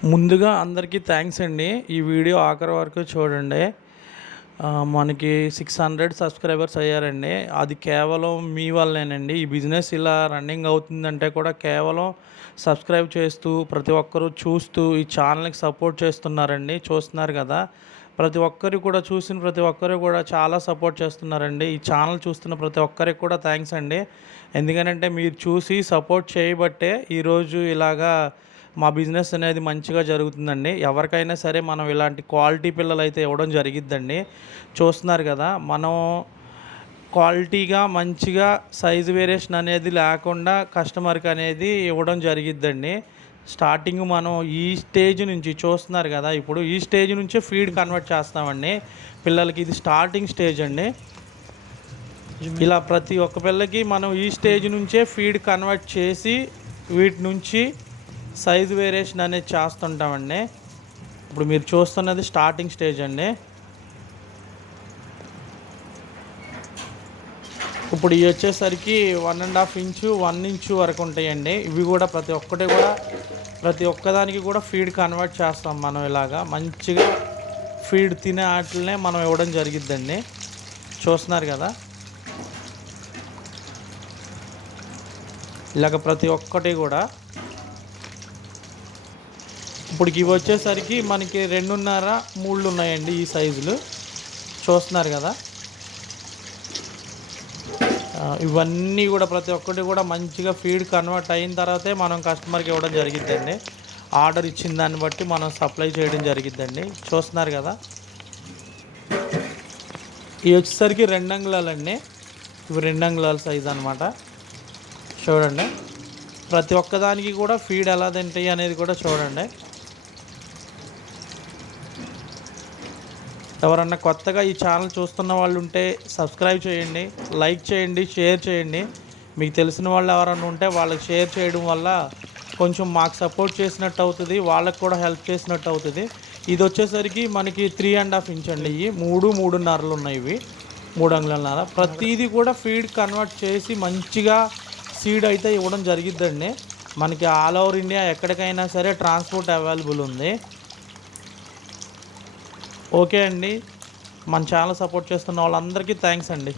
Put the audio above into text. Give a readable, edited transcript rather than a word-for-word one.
ముందుగా అందరికీ థ్యాంక్స్ అండి. ఈ వీడియో ఆఖరి వరకు చూడండి. మనకి 600 సబ్స్క్రైబర్స్ అయ్యారండి. అది కేవలం మీ వల్లేనండి. ఈ బిజినెస్ ఇలా రన్నింగ్ అవుతుందంటే కూడా కేవలం సబ్స్క్రైబ్ చేస్తూ, ప్రతి ఒక్కరూ చూస్తూ, ఈ ఛానల్‌కి సపోర్ట్ చేస్తున్నారండి. చూస్తున్నారు కదా! ప్రతి ఒక్కరు కూడా చూసిన ప్రతి ఒక్కరు కూడా చాలా సపోర్ట్ చేస్తున్నారండి. ఈ ఛానల్ చూస్తున్న ప్రతి ఒక్కరికి కూడా థ్యాంక్స్ అండి. ఎందుకనంటే మీరు చూసి సపోర్ట్ చేయబట్టే ఈరోజు ఇలాగా మా బిజినెస్ అనేది మంచిగా జరుగుతుందండి. ఎవరికైనా సరే మనం ఇలాంటి క్వాలిటీ పిల్లలైతే ఇవ్వడం జరిగిద్దండి. చూస్తున్నారు కదా! మనం క్వాలిటీగా మంచిగా సైజు వేరియేషన్ అనేది లేకుండా కస్టమర్‌కి అనేది ఇవ్వడం జరిగిద్దండి. స్టార్టింగ్ మనం ఈ స్టేజ్ నుంచి చూస్తున్నారు కదా! ఇప్పుడు ఈ స్టేజ్ నుంచే ఫీడ్ కన్వర్ట్ చేస్తామండి పిల్లలకి. ఇది స్టార్టింగ్ స్టేజ్ అండి. ఇలా ప్రతి ఒక్క పిల్లకి మనం ఈ స్టేజ్ నుంచే ఫీడ్ కన్వర్ట్ చేసి వీటి నుంచి సైజు వేరియేషన్ అనేది చేస్తుంటామండి. ఇప్పుడు మీరు చూస్తున్నది స్టార్టింగ్ స్టేజ్ అండి. ఇప్పుడు ఇవి వచ్చేసరికి 1.5 ఇంచు 1 ఇంచు వరకు ఉంటాయండి. ఇవి కూడా ప్రతి ఒక్కదానికి కూడా ఫీడ్ కన్వర్ట్ చేస్తాం మనం. ఇలాగా మంచిగా ఫీడ్ తినే వాటినే మనం ఇవ్వడం జరిగిద్దండి. చూస్తున్నారు కదా! ఇలాగ ప్రతి ఒక్కటి కూడా ఇప్పుడు ఇవి వచ్చేసరికి మనకి 2.5, 3 ఉన్నాయండి ఈ సైజులు. చూస్తున్నారు కదా! ఇవన్నీ కూడా ప్రతి ఒక్కటి కూడా మంచిగా ఫీడ్ కన్వర్ట్ అయిన తర్వాతే మనం కస్టమర్కి ఇవ్వడం జరిగిద్దండి. ఆర్డర్ ఇచ్చిన దాన్ని బట్టి మనం సప్లై చేయడం జరిగిద్దండి. చూస్తున్నారు కదా! ఇవి వచ్చేసరికి 2 అంగుళాలండి. ఇవి 2 అంగుళాల సైజు అనమాట. చూడండి, ప్రతి ఒక్కదానికి కూడా ఫీడ్ ఎలా తింటాయి అనేది కూడా చూడండి. ఎవరన్నా కొత్తగా ఈ ఛానల్ చూస్తున్న వాళ్ళు ఉంటే సబ్స్క్రైబ్ చేయండి, లైక్ చేయండి, షేర్ చేయండి. మీకు తెలిసిన వాళ్ళు ఎవరన్నా ఉంటే వాళ్ళకి షేర్ చేయడం వల్ల కొంచెం మాకు సపోర్ట్ చేసినట్టు అవుతుంది, వాళ్ళకి కూడా హెల్ప్ చేసినట్టు అవుతుంది. ఇది వచ్చేసరికి మనకి 3.5 ఇంచ్ అండి. ఇవి 3.5 ఉన్నాయి. ఇవి 3 అంగుళాలన్నర. ప్రతిదీ కూడా ఫీడ్ కన్వర్ట్ చేసి మంచిగా సీడ్ అయితే ఇవ్వడం జరిగిద్దండి. మనకి ఆల్ ఓవర్ ఇండియా ఎక్కడికైనా సరే ట్రాన్స్పోర్ట్ అవైలబుల్ ఉంది. ఓకే అండి. మన ఛానల్ సపోర్ట్ చేస్తున్న వాళ్ళందరికీ థ్యాంక్స్ అండి.